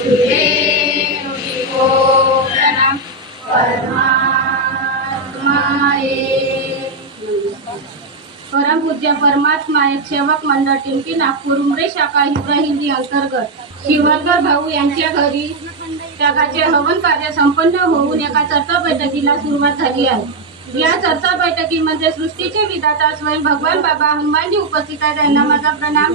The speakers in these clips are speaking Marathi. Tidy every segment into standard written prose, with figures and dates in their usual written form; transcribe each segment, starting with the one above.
तुझे हो प्रणाम परमात्माये। परमपूज्य परमात्मा एक सेवक मंडळ टिंकी नागपूर उमरे शाखा हिंदी अंतर्गत शिवरकर भाऊ यांच्या घरी त्यागाचे हवन कार्य संपन्न होऊन एका चर्चा बैठकीला सुरुवात झाली आहे। या चर्चा बैठकीमध्ये सृष्टीचे विधाता स्वयं भगवान बाबा हनुमानजी उपस्थित आहेत, त्यांना माझा प्रणाम।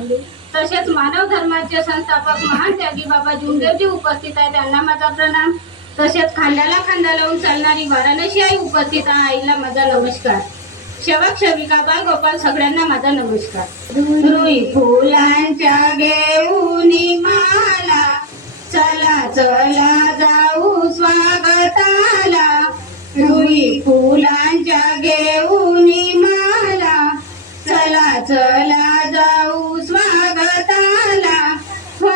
तसेच मानव धर्माचे संस्थापक महान त्यागी बाबा जुमदेवजी उपस्थित आहेत, त्यांना माझा प्रणाम। तसेच खांद्याला खांदा लावून चालणारी वाराणसी आई उपस्थित आहे, आईला माझा नमस्कार। सेवक सेविका बालगोपाल सगळ्यांना माझा नमस्कार। रुई फुलांच्या घेऊनी माला चला चला जाऊ स्वागताला। रुई फुलांच्या घेऊनी माला चला चला जाऊ स्वागताला। हो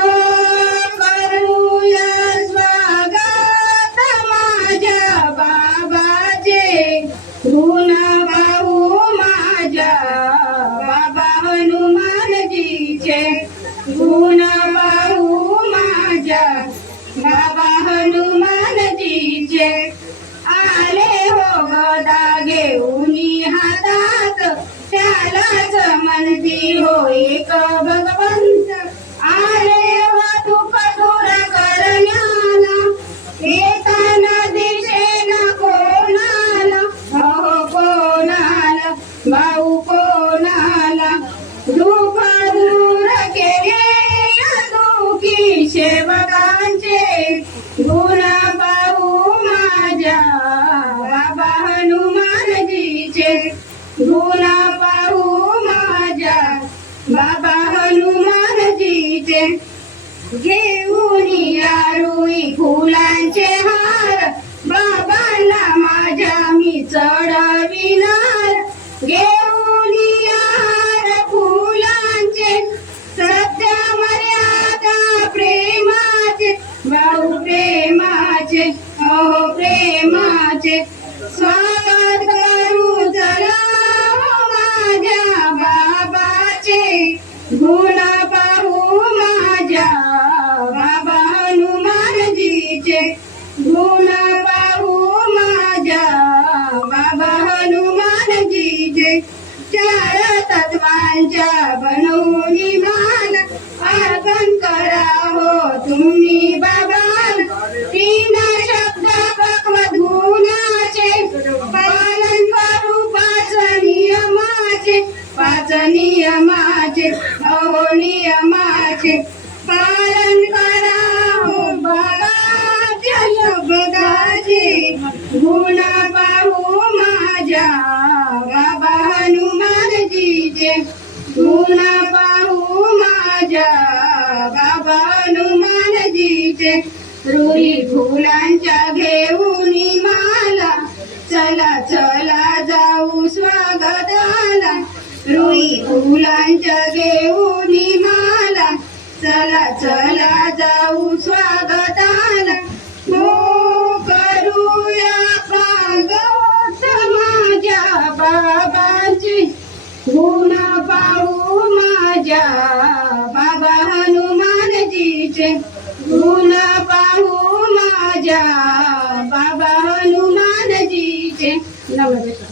करूया स्वागत माझ्या बाबाचे, गुण गाऊ माझ्या बाबा हनुमानजीचे, गुण गाऊ माझ्या बाबा हनुमानजीचे। आले हो गदा घेऊनी हातात त्यालाच म्हणती हो एक भगवंत। आले वा तू कठोर करण्याला येताना दिशेना कोणाला, अहो कोणाला भाऊ कोणाला। दुःख दूर केले दुःखी सेवकांचे, गुण पाहू माझ्या बाबा हनुमानजीचे, गुण पाहू माझ्या बाबा हनुमानजीचे। घेऊन या रुई फुलांचे हार बाबांना माझ्या मी चढविणार। घेऊन या हार फुलांचे सत्य मर्यादा प्रेमाचे, भाऊ प्रेमाचे, अहो प्रेमाचे। स्वागत करू चला माझ्या बाबाचे, गुण पाहू माझ्या बाबा हनुमानजीचे, गुण पाहू माझ्या बाबा हनुमानजीचे। चार तत्वांच्या बनवूनी माला अर्पण करा हो तुम्ही बाबाला। तीन शब्द भगवत गुणाचे पालन करू पाच नियमाचे, पाच नियमाचे, अहो नियमाचे पालन करा हो बाबाच्या शब्दाचे। गुण पाहू माझ्या बाबा हनुमानजीचे, गुण पाहू माझ्या बाबा हनुमानजीचे। रुई फुलांच्या घेऊनी माला चला चला जाऊ स्वागताला। रुई फुलांच्या घेऊनी माला चला चला जाऊ स्वागताला। हो करूया स्वागत माझ्या बाबांचे, गुण पाहू माझ्या बाबा हनुमानजीचे, गुण पाहू माझ्या बाबा हनुमानजीचे। नमस्कार।